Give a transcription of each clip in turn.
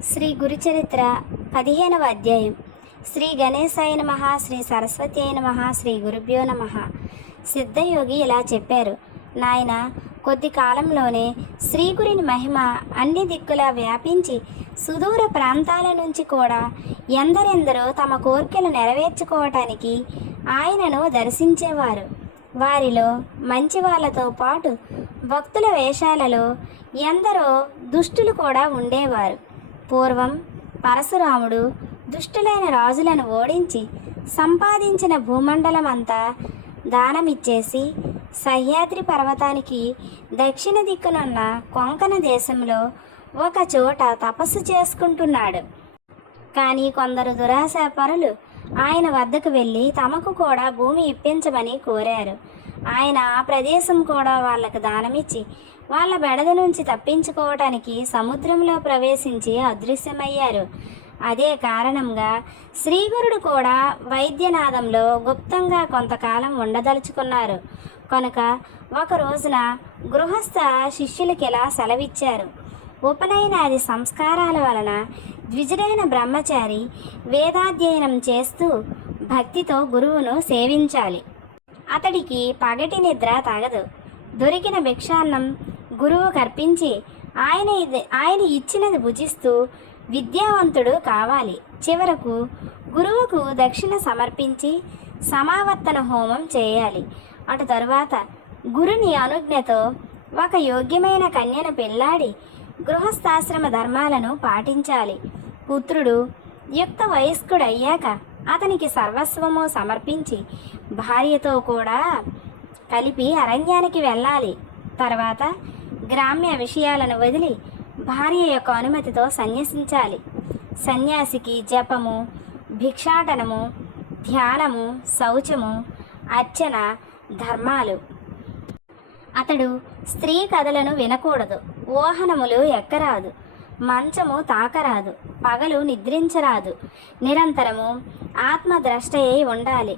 శ్రీ గురుచరిత్ర 15వ అధ్యాయం. శ్రీ గణేశాయ నమః, శ్రీ సరస్వతి అయిన నమః, శ్రీ గురుభ్యో నమః. సిద్ధయోగి ఇలా చెప్పారు: నాయన, కొద్ది కాలంలోనే శ్రీగురిని మహిమ అన్ని దిక్కులా వ్యాపించి సుదూర ప్రాంతాల నుంచి కూడా ఎందరెందరో తమ కోర్కెలు నెరవేర్చుకోవటానికి ఆయనను దర్శించేవారు. వారిలో మంచి వాళ్ళతో పాటు భక్తుల వేషాలలో ఎందరో దుష్టులు కూడా ఉండేవారు. పూర్వం పరశురాముడు దుష్టులైన రాజులను ఓడించి సంపాదించిన భూమండలమంతా దానమిచ్చేసి సహ్యాద్రి పర్వతానికి దక్షిణ దిక్కునున్న కొంకణ దేశంలో ఒక చోట తపస్సు చేసుకుంటున్నాడు. కానీ కొందరు దురాశాపరులు ఆయన వద్దకు వెళ్ళి తమకు కూడా భూమి ఇప్పించమని కోరారు. ఆయన ఆ ప్రదేశం కూడా వాళ్ళకు దానమిచ్చి వాళ్ళ బెడద నుంచి తప్పించుకోవటానికి సముద్రంలో ప్రవేశించి అదృశ్యమయ్యారు. అదే కారణంగా శ్రీగురుడు కూడా వైద్యనాథంలో గుప్తంగా కొంతకాలం ఉండదలుచుకున్నారు. కనుక ఒక రోజున గృహస్థ శిష్యులకి ఇలా సెలవిచ్చారు: ఉపనయనాది సంస్కారాల వలన ద్విజుడైన బ్రహ్మచారి వేదాధ్యయనం చేస్తూ భక్తితో గురువును సేవించాలి. అతడికి పగటి నిద్ర తగదు. దొరికిన భిక్షాన్నం గురువు కర్పించి ఆయన ఇచ్చినది భుజిస్తూ విద్యావంతుడు కావాలి. చివరకు గురువుకు దక్షిణ సమర్పించి సమావర్తన హోమం చేయాలి. అటు తరువాత గురుని అనుజ్ఞతో ఒక యోగ్యమైన కన్యను పెళ్లాడి గృహస్థాశ్రమ ధర్మాలను పాటించాలి. పుత్రుడు యుక్త వయస్కుడయ్యాక అతనికి సర్వస్వము సమర్పించి భార్యతో కూడా కలిపి అరణ్యానికి వెళ్ళాలి. తర్వాత గ్రామ్య విషయాలను వదిలి భార్య యొక్క అనుమతితో సన్యసించాలి. సన్యాసికి జపము, భిక్షాటనము, ధ్యానము, శౌచము, అర్చన ధర్మాలు. అతడు స్త్రీ కథలను వినకూడదు, ఓహనములు ఎక్కరాదు, మంచము తాకరాదు, పగలు నిద్రించరాదు, నిరంతరము ఆత్మద్రష్టయై ఉండాలి.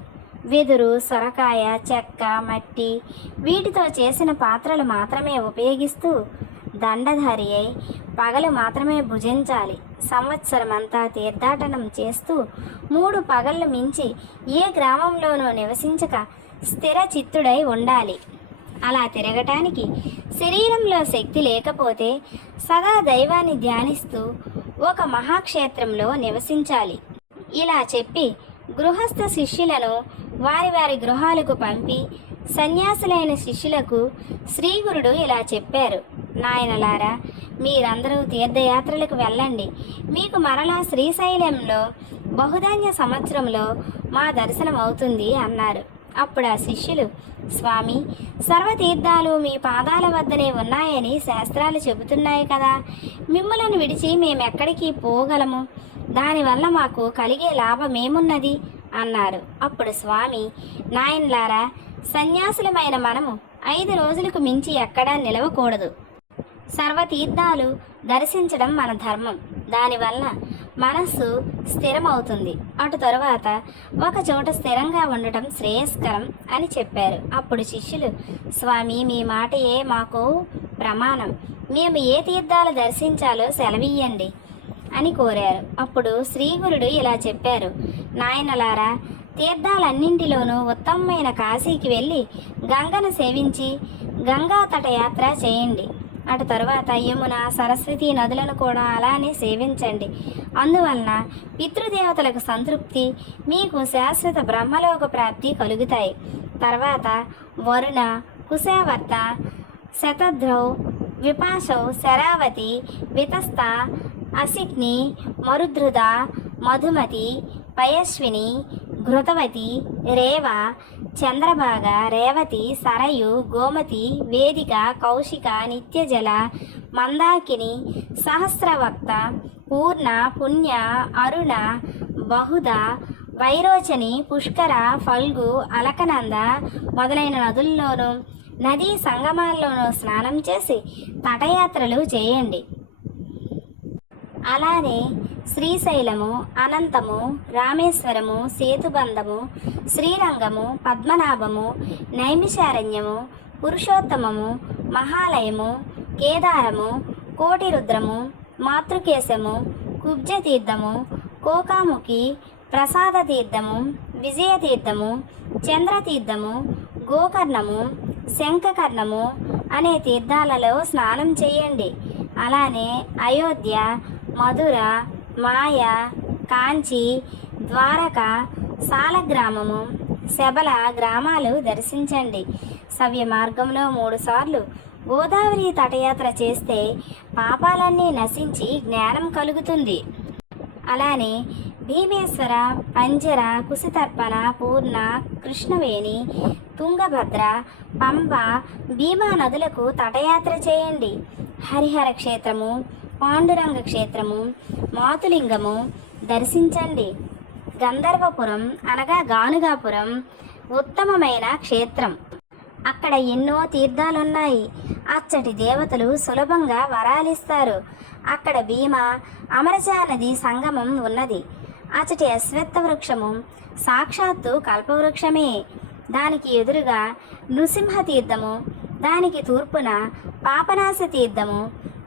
వెదురు, సొరకాయ, చెక్క, మట్టి వీటితో చేసిన పాత్రలు మాత్రమే ఉపయోగిస్తూ దండధారి అయి పగలు మాత్రమే భుజించాలి. సంవత్సరమంతా తీర్థాటనం చేస్తూ 3 పగళ్ళు మించి ఏ గ్రామంలోనూ నివసించక స్థిర చిత్తుడై ఉండాలి. అలా తిరగటానికి శరీరంలో శక్తి లేకపోతే సదా దైవాన్ని ధ్యానిస్తూ ఒక మహాక్షేత్రంలో నివసించాలి. ఇలా చెప్పి గృహస్థ శిష్యులను వారి వారి గృహాలకు పంపి సన్యాసులైన శిష్యులకు శ్రీగురుడు ఇలా చెప్పారు: నాయనలారా, మీరందరూ తీర్థయాత్రలకు వెళ్ళండి. మీకు మరలా శ్రీశైలంలో బహుధాన్య సంవత్సరంలో మా దర్శనం అవుతుంది అన్నారు. అప్పుడు ఆ శిష్యులు: స్వామి, సర్వతీర్థాలు మీ పాదాల వద్దనే ఉన్నాయని శాస్త్రాలు చెబుతున్నాయి కదా, మిమ్మలను విడిచి మేమెక్కడికి పోగలము? దానివల్ల మాకు కలిగే లాభమేమున్నది అన్నారు. అప్పుడు స్వామి: నాయన్లారా, సన్యాసులమైన మనము 5 రోజులకు మించి ఎక్కడా నిలవకూడదు. సర్వతీర్థాలు దర్శించడం మన ధర్మం. దానివల్ల మనస్సు స్థిరమవుతుంది. అటు తరువాత ఒక చోట స్థిరంగా ఉండటం శ్రేయస్కరం అని చెప్పారు. అప్పుడు శిష్యులు: స్వామి, మీ మాటయే మాకు ప్రమాణం. మేము ఏ తీర్థాలు దర్శించాలో సెలవియ్యండి అని కోరారు. అప్పుడు శ్రీగురుడు ఇలా చెప్పారు: నాయనలారా, తీర్థాలన్నింటిలోనూ ఉత్తమమైన కాశీకి వెళ్ళి గంగను సేవించి గంగా తట యాత్ర చేయండి. అటు తరువాత యమున, సరస్వతి నదులను కూడా అలానే సేవించండి. అందువలన పితృదేవతలకు సంతృప్తి, మీకు శాశ్వత బ్రహ్మలోక ప్రాప్తి కలుగుతాయి. తర్వాత వరుణ, కుశావర్త, శతద్రౌ, విపాశౌ, శరావతి, వితస్త, అసిగ్ని, మరుద్రుద, మధుమతి, పయస్విని, ఘృతవతి, రేవ, చంద్రభాగ, రేవతి, సరయు, గోమతి, వేదిక, కౌశిక, నిత్యజల, మందాకిని, సహస్రవక్త, పూర్ణ, పుణ్య, అరుణ, బహుద, వైరోచని, పుష్కర, ఫల్గు, అలకనంద మొదలైన నదుల్లోనూ నదీ సంగమాల్లోనూ స్నానం చేసి తటయాత్రలు చేయండి. అలానే శ్రీశైలము, అనంతము, రామేశ్వరము, సేతుబంధము, శ్రీరంగము, పద్మనాభము, నైమిషారణ్యము, పురుషోత్తమము, మహాలయము, కేదారము, కోటిరుద్రము, మాతృకేశము, కుబ్జ తీర్థము, కోకాముఖి, ప్రసాద తీర్థము, విజయ తీర్థము, చంద్రతీర్థము, గోకర్ణము, శంఖకర్ణము అనే తీర్థాలలో స్నానం చేయండి. అలానే అయోధ్య, మధుర, మాయ, కాంచి, ద్వారక, సాలగ్రామము, శబల గ్రామాలు దర్శించండి. సవ్య మార్గంలో 3 సార్లు గోదావరి తటయాత్ర చేస్తే పాపాలన్నీ నశించి జ్ఞానం కలుగుతుంది. అలానే భీమేశ్వర, పంజర, కుశితర్పణ, పూర్ణ, కృష్ణవేణి, తుంగభద్ర, పంబ, భీమా నదులకు తటయాత్ర చేయండి. హరిహర క్షేత్రము, పాండురంగ క్షేత్రము, మాతులింగము దర్శించండి. గంధర్వపురం అనగా గానుగాపురం ఉత్తమమైన క్షేత్రం. అక్కడ ఎన్నో తీర్థాలున్నాయి. అచ్చటి దేవతలు సులభంగా వరాలిస్తారు. అక్కడ భీమ, అమరజా నది సంగమం ఉన్నది. అచ్చటి అశ్వత్థ వృక్షము సాక్షాత్తు కల్పవృక్షమే. దానికి ఎదురుగా నృసింహ తీర్థము, దానికి తూర్పున పాపనాశ తీర్థము,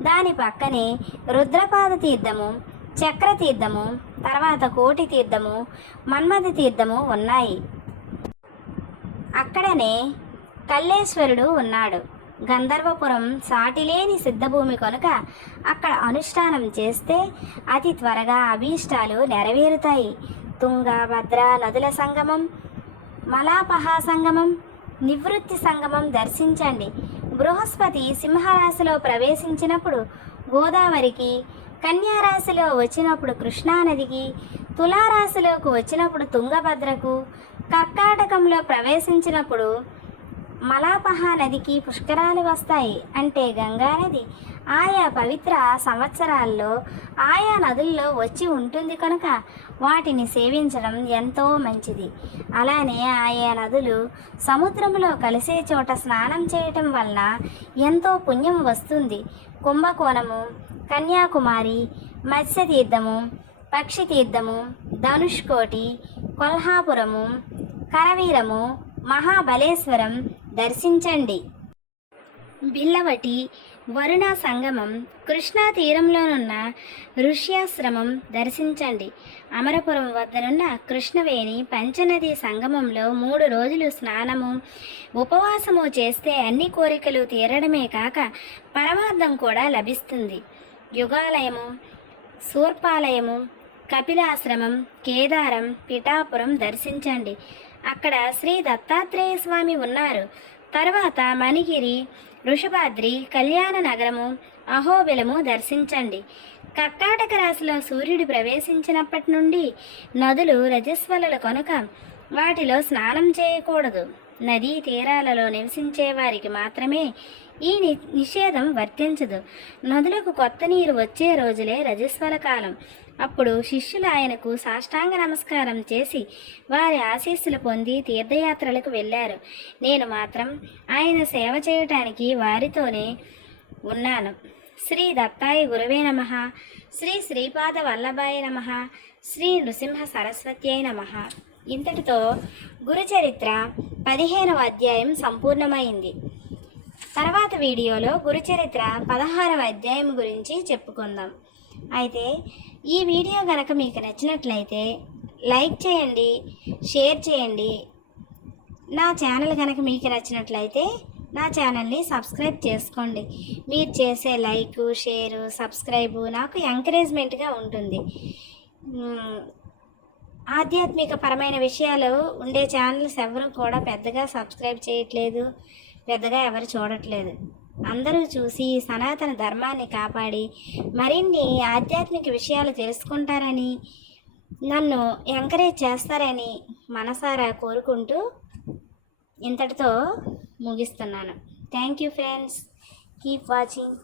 దాని పక్కనే రుద్రపాద తీర్థము, చక్ర తీర్థము, తర్వాత కోటి తీర్థము, మన్మథ తీర్థము ఉన్నాయి. అక్కడనే కల్లేశ్వరుడు ఉన్నాడు. గంధర్వపురం సాటిలేని సిద్ధభూమి కనుక అక్కడ అనుష్ఠానం చేస్తే అతి త్వరగా అభీష్టాలు నెరవేరుతాయి. తుంగ, భద్ర నదుల సంగమం, మలాపహ సంగమం, నివృత్తి సంగమం దర్శించండి. బృహస్పతి సింహరాశిలో ప్రవేశించినప్పుడు గోదావరికి, కన్యారాశిలో వచ్చినప్పుడు కృష్ణానదికి, తులారాశిలోకి వచ్చినప్పుడు తుంగభద్రకు, కర్కాటకంలో ప్రవేశించినప్పుడు మలాపహ నదికి పుష్కరాలు వస్తాయి. అంటే గంగానది ఆయా పవిత్ర సంవత్సరాల్లో ఆయా నదుల్లో వచ్చి ఉంటుంది కనుక వాటిని సేవించడం ఎంతో మంచిది. అలానే ఆయా నదులు సముద్రంలో కలిసే చోట స్నానం చేయటం వల్ల ఎంతో పుణ్యం వస్తుంది. కుంభకోణము, కన్యాకుమారి, మత్స్యతీర్థము, పక్షితీర్థము, ధనుష్కోటి, కొల్హాపురము, కరవీరము, మహాబలేశ్వరం దర్శించండి. బిల్లవటి, వరుణ సంగమం, కృష్ణా తీరంలోనున్న ఋష్యాశ్రమం దర్శించండి. అమరపురం వద్దనున్న కృష్ణవేణి పంచనది సంగమంలో 3 రోజులు స్నానము, ఉపవాసము చేస్తే అన్ని కోరికలు తీరడమే కాక పరమార్థం కూడా లభిస్తుంది. యుగాలయము, శూర్పాలయము, కపిలాశ్రమం, కేదారం, పిఠాపురం దర్శించండి. అక్కడ శ్రీ దత్తాత్రేయ స్వామి ఉన్నారు. తర్వాత మణిగిరి, వృషభాద్రి, కళ్యాణ నగరము, అహోబిలము దర్శించండి. కర్కాటక రాశిలో సూర్యుడు ప్రవేశించినప్పటి నుండి నదులు రజస్వలలు కనుక వాటిలో స్నానం చేయకూడదు. నదీ తీరాలలో నివసించే వారికి మాత్రమే ఈ నిషేధం వర్తించదు. నదులకు కొత్త నీరు వచ్చే రోజులే రజస్వల కాలం. అప్పుడు శిష్యులు ఆయనకు సాష్టాంగ నమస్కారం చేసి వారి ఆశీస్సులు పొంది తీర్థయాత్రలకు వెళ్ళారు. నేను మాత్రం ఆయన సేవ చేయటానికి వారితోనే ఉన్నాను. శ్రీ దత్తాయ గురవే నమః. శ్రీ శ్రీపాద వల్లభాయ నమః. శ్రీ నృసింహ సరస్వత్యై నమః. ఇంతటితో గురుచరిత్ర 15వ అధ్యాయం సంపూర్ణమైంది. తర్వాత వీడియోలో గురుచరిత్ర 16వ అధ్యాయం గురించి చెప్పుకుందాం. అయితే ఈ వీడియో కనుక మీకు నచ్చినట్లయితే లైక్ చేయండి, షేర్ చేయండి. నా ఛానల్ కనుక మీకు నచ్చినట్లయితే నా ఛానల్ని సబ్స్క్రైబ్ చేసుకోండి. మీరు చేసే లైక్, షేరు, సబ్స్క్రైబు నాకు ఎంకరేజ్మెంట్గా ఉంటుంది. ఆధ్యాత్మిక పరమైన విషయాలు ఉండే ఛానల్స్ ఎవరు కూడా పెద్దగా సబ్స్క్రైబ్ చేయట్లేదు, పెద్దగా ఎవరు చూడట్లేదు. అందరూ చూసి సనాతన ధర్మాన్ని కాపాడి మరిన్ని ఆధ్యాత్మిక విషయాలు తెలుసుకుంటారని, నన్ను ఎంకరేజ్ చేస్తారని మనసారా కోరుకుంటూ ఇంతటితో ముగిస్తున్నాను. Thank you friends. Keep watching.